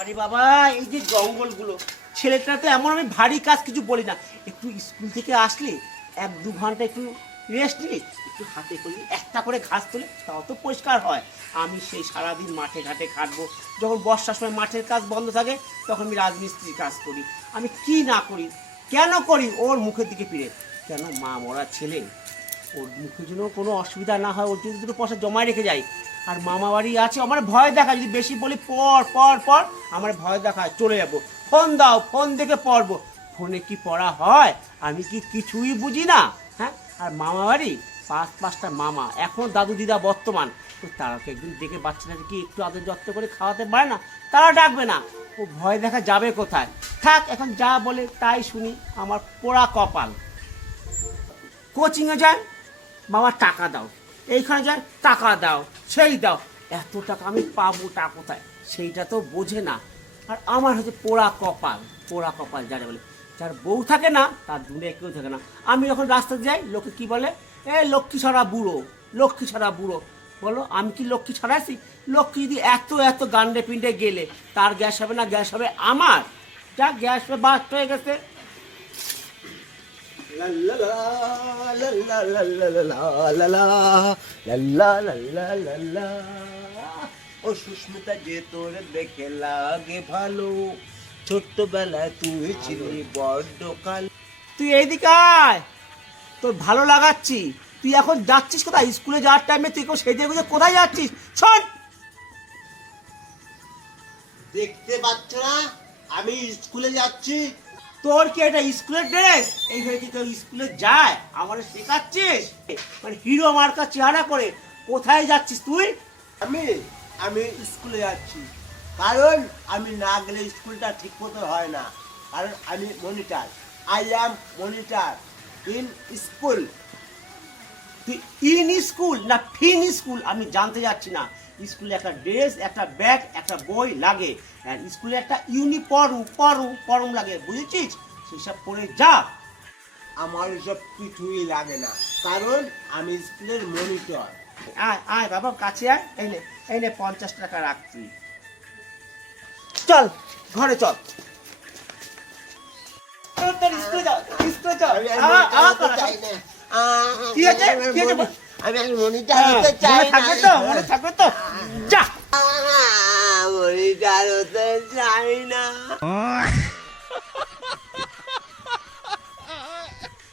আরে বাবা, এই যে জঙ্গলগুলো, ছেলেটা তো এমন আমি ভারী কাজ কিছু বলি না, একটু স্কুল থেকে আসলে 1-2 ঘন্টা একটু রেস্ট নিলে একটু হাতে করে একটা করে ঘাস তোলে, তাও তো পরিষ্কার হয়। আমি সেই সারাদিন মাঠে ঘাটে খাটবো, যখন বর্ষার সময় মাঠের কাজ বন্ধ থাকে তখন আমি রাজমিস্ত্রির কাজ করি। আমি কি না করি, কেন করি? ওর মুখের দিকে ফিরে, কেন মা মরা ছেলে, ওর মুখের জন্য কোনো অসুবিধা না হয়, ওর জন্য দুটো পয়সা জমায় রেখে যাই। আর মামা বাড়ি আছে, আমার ভয় দেখায়, যদি বেশি বলি পর পর পর আমার ভয় দেখায়, চলে যাবো। ফোন দাও, ফোন দেখে পড়বো। ফোনে কি পড়া হয়? আমি কি কিছুই বুঝি না? হ্যাঁ, আর মামা বাড়ি 5-5টা মামা, এখন দাদু দিদা বর্তমান, তো তারাকে একদিন ডেকে বাচ্চাটাকে কি একটু আদর যত্ন করে খাওয়াতে পারে না? তারা ডাকবে না, ও ভয় দেখা যাবে কোথায়? থাক, এখন যা বলে তাই শুনি, আমার পোড়া কপাল। কোচিংয়ে যায়, বাবা টাকা দাও, এইখানে যায় টাকা দাও, সেই দাও, এত টাকা আমি পাবো টা কোথায়? সেইটা তো বোঝে না। আর আমার হচ্ছে পোড়া কপাল, পোড়া কপাল যারা বলে, যার বউ থাকে না তার দুনিয়ায় কেউ থাকে না। আমি যখন রাস্তায় যাই, লোকে কি বলে, এ লক্ষ্মী ছাড়া বুড়ো, লক্ষ্মী ছাড়া বুড়ো। বলো, আমি কি লক্ষ্মী ছাড়াইছি? লক্ষ্মী যদি এত এত গান্ডে পিন্ডে গেলে, তার গ্যাস হবে না? গ্যাস হবে আমার। যা গ্যাস বাস্ট হয়ে গেছে। ও সুস্মিতা, যে তোর দেখে লাগে ভালো, ছোট্টবেলায় তুই ছিলি বড্ড কালো। তুই এইদিকে আয়, তোর ভালো লাগাচ্ছি। তুই এখন যাচ্ছিস কোথায়? স্কুলে যাওয়ার টাইমে তুই সেজে গুজে কোথায় যাচ্ছিস? শোন, দেখতে পাচ্ছ না আমি স্কুলে যাচ্ছি? তোর কি এটা স্কুলের ড্রেস? এই হয়ে কি তোর স্কুলে যায়? আমার শেখাচ্ছিস? মানে হিরো মার্কা চেহারা করে কোথায় যাচ্ছিস তুই? আমি আমি স্কুলে যাচ্ছি, কারণ আমি না গেলে স্কুলটা ঠিক মতো হয় না। কারণ আমি monitor, I am monitor in school. তুই ইন স্কুল না ফিন স্কুল আমি জানতে যাচ্ছি না। স্কুলে একটা ড্রেস, একটা ব্যাগ, একটা বই লাগে, আর স্কুলে একটা ইউনিফর্ম লাগে, বুঝেছিস? সেসব পরে যা। আমার এসব কিছুই লাগে না, কারণ আমি স্কুলের মনিটর। আয় আয় বাবা, কাছে আয়, এই নে 50 টাকা রাখ তুই। চল ঘরে চল। তোর স্কুলে যাও, স্কুলে যাও। চাই না। কি আছে? কি আছে? আমি মনিটর হতে চাই না। মনে থাকবে তো, যা। মনিটর হতে চাই না।